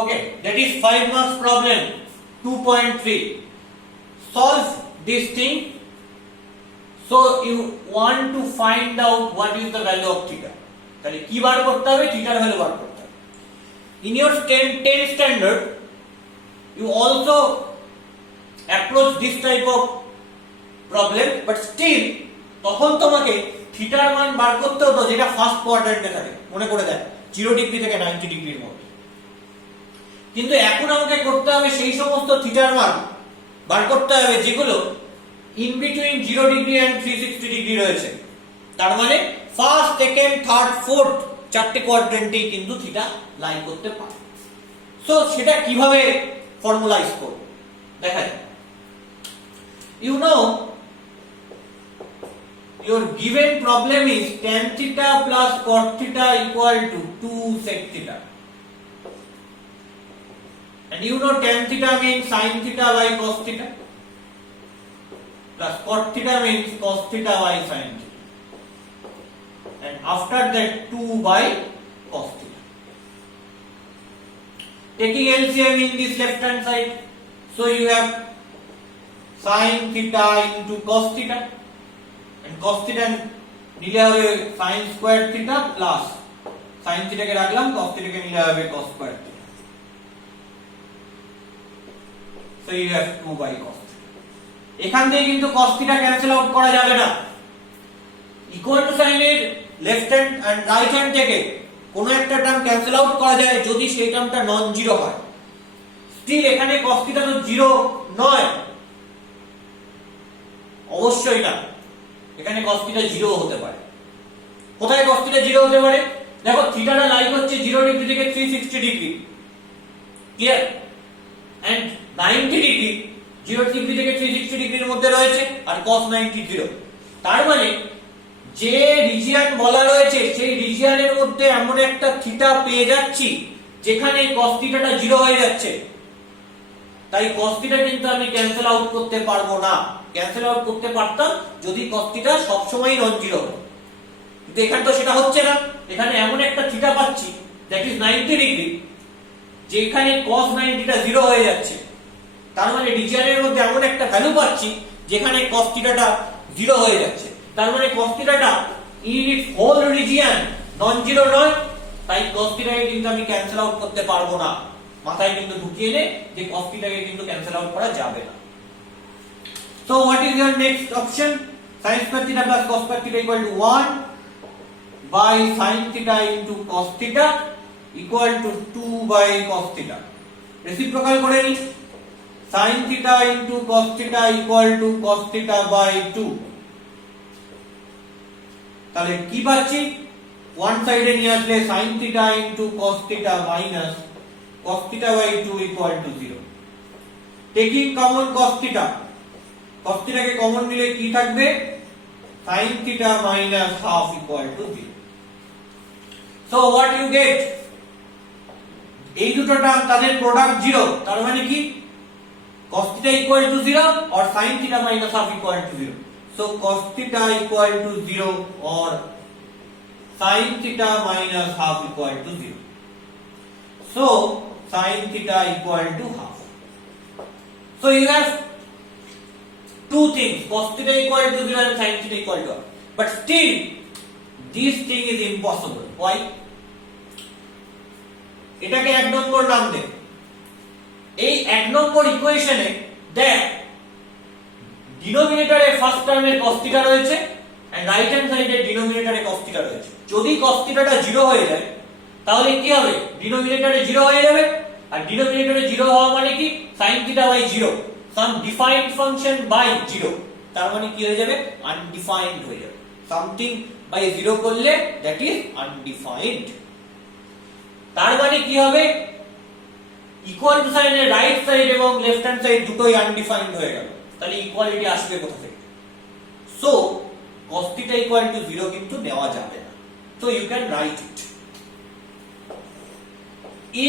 Okay, that is 5 marks problem 2.3. Solve this thing. So you want to find out what is the value of theta. তাহলে কি বার করতে হবে? থিটার value বার করতে হবে। In your 10 standard you also approach this type of problem, but still তখন তোমাকে থিটার মান বার করতে হতো যেটা ফার্স্ট কোয়াড্রেন্টে থাকে, মনে করে দেয় 0 ডিগ্রি থেকে 90 ডিগ্রির মধ্যে। কিন্তু এখন আমাকে করতে হবে সেই সমস্ত থিটার মান বার করতে হবে যেগুলো in between 0 degree and 360 degree রয়েছে। তার মানে ফার্স্ট, সেকেন্ড, থার্ড, ফোর্থ চারটি কোয়াড্রেন্টেই কিন্তু থিটা লাই করতে পারে। সো সেটা কিভাবে ফর্মুলাইজ করব দেখা যাক। You know, your given problem is tan theta plus cot theta equal to 2 sec theta. And you know tan theta means sin theta by cos theta plus cot theta means cos theta by sin theta. And after that 2 by cos theta. Taking LCM in this left hand side, so you have sin theta into cos theta, and cos theta নিলে হবে sin square theta plus sin theta কে রাখলাম, cos theta কে নিলে হবে cos square theta. So you have 2 by cos theta. এখান থেকে কিন্তু cos theta cancel out করা যাবে না। ইকুয়াল টু সাইন এর left hand and right hand থেকে কোনো একটা টার্ম ক্যান্সেল আউট করা যায় যদি সেই টার্মটা নন জিরো হয়। স্টিল এখানে cos theta তো জিরো নয়, অবশ্যই না। এখানে cos theta 0 হতে পারে। কোথায় cos theta 0 হতে পারে? দেখো থিটাটা লাই হচ্ছে 0 ডিগ্রি থেকে 360 degree, clear? And 90 degree 0 degree থেকে 360 ডিগ্রির মধ্যে রয়েছে, আর cos 90 0। তার মানে যে রিজিয়ন বলা রয়েছে সেই রিজিয়নের মধ্যে এমন একটা থিটা পেয়ে যাচ্ছি যেখানে cos theta টা 0 হয়ে যাচ্ছে। তাই cos theta কিন্তু আমি ক্যান্সেল আউট করতে পারবো না। ক্যান্সেল আউট করতে পারতাম যদি cos theta সব সময় নন জিরো হতো, কিন্তু এখানে তো সেটা হচ্ছে না। এখানে এমন একটা থিটা পাচ্ছি দ্যাট ইজ 90 ডিগ্রি যেখানে cos 90 টা 0 হয়ে যাচ্ছে। তার মানে রিজিয়নের মধ্যে এমন একটা ভ্যালু পাচ্ছি যেখানে cos theta টা 0 হয়ে যাচ্ছে। তার মানে cos theta টা in its whole region non zero নয়, তাই cos theta কে কিন্তু আমি ক্যান্সেল আউট করতে পারবো না। মাথায় কিন্তু ঢুকিয়ে নে যে cos theta কে কিন্তু ক্যান্সেল আউট করা যাবে না। So what is your next option? Sin square theta plus cos square theta equal to 1 by sin theta into cos theta equal to 2 by cos theta. Reciprocal করে নি, sin theta into cos theta equal to cos theta by 2. তাহলে কি পাচ্ছি? One সাইডে নিয়ে আসলে sin theta into cos theta minus cos theta by 2 equal to 0. Taking common cos theta, cos theta K common নিলে কি থাকবে? sin theta minus half equal to 0. So what you get? এই দুটো টার্ম তাদের product 0, তার মানে কি cos theta equal to 0 or sin theta minus half equal to 0. So cos theta equal to 0 or sin theta minus half equal to 0. So sin theta equal to half. So you have two things, cos theta equal to 0 and sin theta equal to half. But still this thing is impossible. Why? এটাকে এক নম্বর নাম দে। এই এক নম্বর ইকুয়েশনে দেখ ডিনোমিনেটরে first টার্মের cos theta রয়েছে and right hand সাইডে ডিনোমিনেটরে cos theta রয়েছে। যদি cos theta টা 0 হয়ে যায় তাহলে কি হবে? ডিনোমিনেটরে 0 হয়ে যাবে, আর ডিনোমিনেটরে 0 হওয়া মানে কি sin theta by 0, some defined function by 0। তার মানে কি হয়ে যাবে? undefined হয়ে যাবে। something by 0 করলে that is undefined। তার মানে কি হবে? ইকুয়াল টু সাইনের রাইট সাইড এবং লেফট হ্যান্ড সাইড দুটোই আনডিফাইন্ড হয়ে গেল। তাহলে ইকুয়ালিটি আসবে কোথা থেকে? So cos theta equal to 0 কিন্তু নেওয়া যাবে না। So you can write it.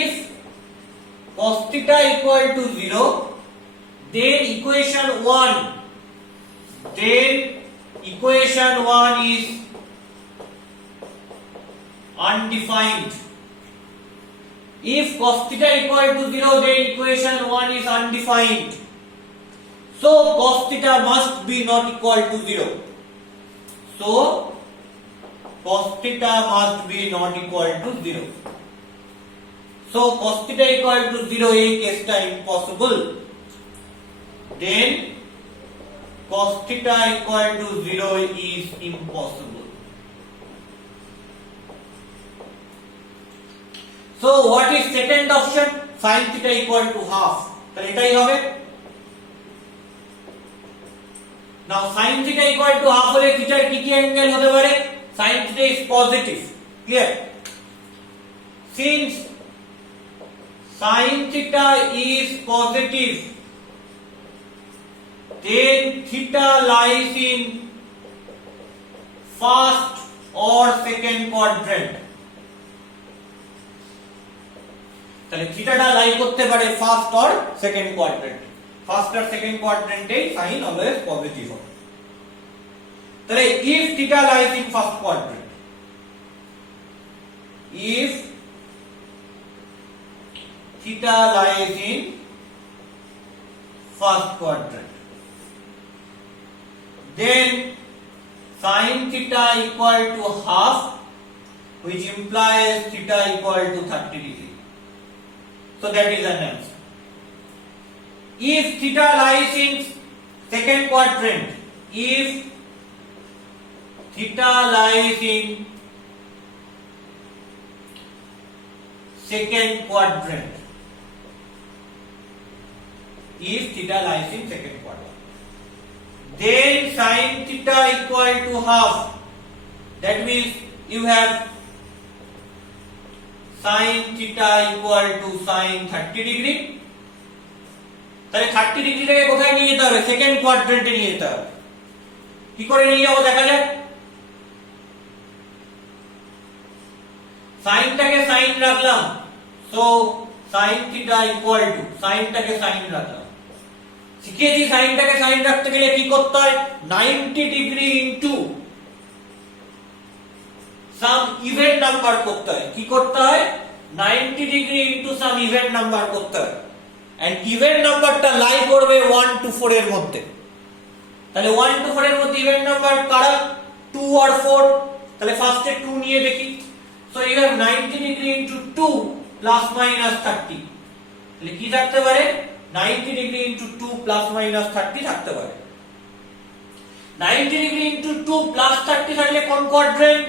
If cos theta equal to 0, then equation 1 is undefined. if cos theta equal to 0, then equation 1 is undefined. So cos theta must be not equal to 0. So cos theta must be not equal to 0. So cos theta equal to 0 এই কেসটা impossible. Then cos theta equal to 0 is impossible. So what is second option? Sin theta equal to half. তাহলে এটাই হবে। Now sin theta equal to half হলে থিটার কি কি angle হতে পারে? Sin theta is positive. Clear? Since sin theta is positive, then theta lies in first or second quadrant. তাহলে থিটাটা লাই করতে পারে first or second quadrant. First আর সেকেন্ড কোয়াড্রেন্টে সাইন অলওয়েজ পজিটিভ হবে। তাহলে if theta lies in first quadrant, if theta lies in first quadrant, then sin theta equal to half, which implies theta equal to 30 degree. So that is an answer. If theta lies in second quadrant, if theta lies in second quadrant, if theta lies in second quadrant, then sin theta equal to half. That means you have sin theta equal to sin 30 degree. তাহলে 30 ডিগ্রিটাকে কোথায় নিয়ে যেতে হবে? Second কোয়াড্রেন্টে নিয়ে যেতে হবে। কি করে নিয়ে যাবো দেখা যাক। সাইনটাকে সাইন রাখলাম, so sin theta equal to সাইনটাকে সাইন রাখলাম। শিখিয়েছি সাইনটাকে সাইন রাখতে গেলে কি করতে হয়? 90 ডিগ্রি ইনটু সাম ইভেন নাম্বার করতে হয়। কি করতে হয়? 90 ডিগ্রি ইনটু সাম ইভেন নাম্বার করতে হয়। এন্ড ইভেন নাম্বারটা লাই করবে 1 to 4 এর মধ্যে। তাহলে 1 to 4 এর মধ্যে ইভেন নাম্বার কারা? 2 আর 4। তাহলে ফার্স্টে 2 নিয়ে দেখি। So you have 90 degree into 2 plus minus 30। তাহলে কি থাকতে পারে? 90 ডিগ্রি ইনটু 2 প্লাস মাইনাস 30 থাকতে পারে। 90 ডিগ্রি ইনটু 2 প্লাস 30 থাকলে কোন quadrant?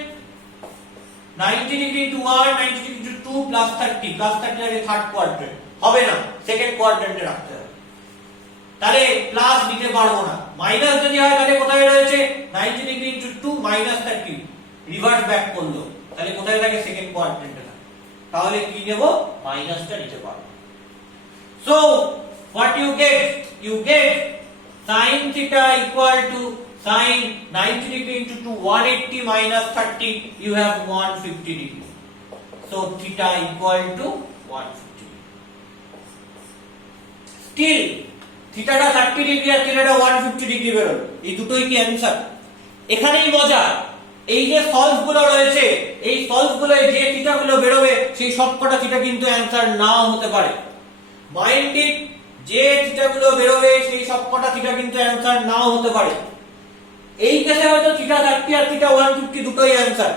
90 degree into 1, 90 degree into 2 plus 30, plus 30 লাগে থার্ড কোয়াড্রেন্ট। হবে না, সেকেন্ড কোয়াড্রেন্টে রাখতে হবে। তাহলে প্লাস দিতে পারবো না। মাইনাস যদি হয় তাহলে কোথায় রয়েছে? 90 degree into 2 minus 30, reverse back করলো। তাহলে কোথায় থাকে? সেকেন্ড কোয়াড্রেন্টে থাকে। তাহলে কি নেব? মাইনাসটা নিতে পারবো। So what you get sin theta equal to sin 90 degree into 2 180 minus 30, you have 150 degree. So theta equal to 150. Still theta টা 30 ডিগ্রি আর theta টা 150 ডিগ্রি বেরোলো। এই দুটোই কি অ্যানসার? এখানেই মজা। এই যে সলভ গুলো রয়েছে, এই সলভ গুলোয় যে থিটা গুলো বেরোবে সেই সবকটা থিটা কিন্তু অ্যানসার নাও হতে পারে। মাইন্ড ইট, যে থিটা গুলো বেরোবে সেই সবকটা থিটা কিন্তু অ্যানসার নাও হতে পারে। এই কেসে হয়তো থিটা 30 আর থিটা 150 দুটোই অ্যানসার,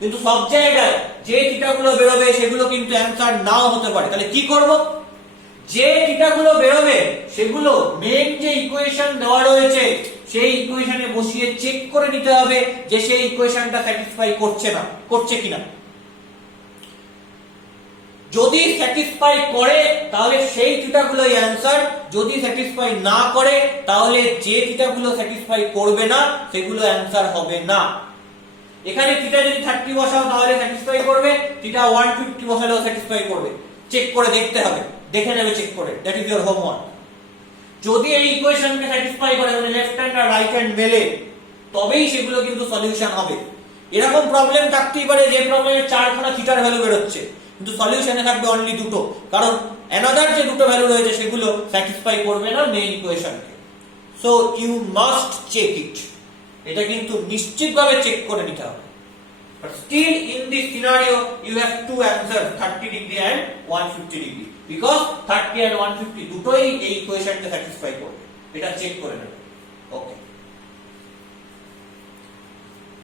কিন্তু সব জায়গায় যে থিটা গুলো বেরোবে সেগুলো কিন্তু অ্যানসার নাও হতে পারে। তাহলে কি করব? যে থিটা গুলো বেরোবে সেগুলো মেইন যে ইকুয়েশন দেওয়া রয়েছে সেই ইকুয়েশনে বসিয়ে চেক করে নিতে হবে যে সেই ইকুয়েশনটা স্যাটিসফাই করছে কিনা। যদি স্যাটিসফাই করে তাহলে সেই থিটাগুলোই অ্যানসার, যদি স্যাটিসফাই না করে তাহলে যে থিটাগুলো স্যাটিসফাই করবে না সেগুলো অ্যানসার হবে না। এখানে থিটা যদি 30 বসাও তাহলে স্যাটিসফাই করবে, থিটা 150 বসালেও স্যাটিসফাই করবে। চেক করে দেখতে হবে, দেখে নেবে চেক করে, দ্যাট ইজ ইওর হোমওয়ার্ক। যদি এই ইকুয়েশনকে স্যাটিসফাই করে মানে লেফট হ্যান্ড আর রাইট হ্যান্ড মেলে, তবেই সেগুলো কিন্তু সলিউশন হবে। এরকম প্রবলেম থাকতেই পারে যে প্রবলেমে 4খানা থিটার ভ্যালু বের হচ্ছে কিন্তু সলিউশনে থাকবে অনলি দুটো, কারণ অ্যানাদার যে দুটো ভ্যালু রয়েছে সেগুলো স্যাটিসফাই করবে না মেইন ইকুয়েশনকে। So you must check it, এটা কিন্তু নিশ্চিতভাবে চেক করে নিতে হবে। But still in this scenario you have two answers 30 degree and 150 degree because 30 and 150 দুটোই এই ইকুয়েশনকে স্যাটিসফাই করবে, এটা চেক করে নেবে। ওকে।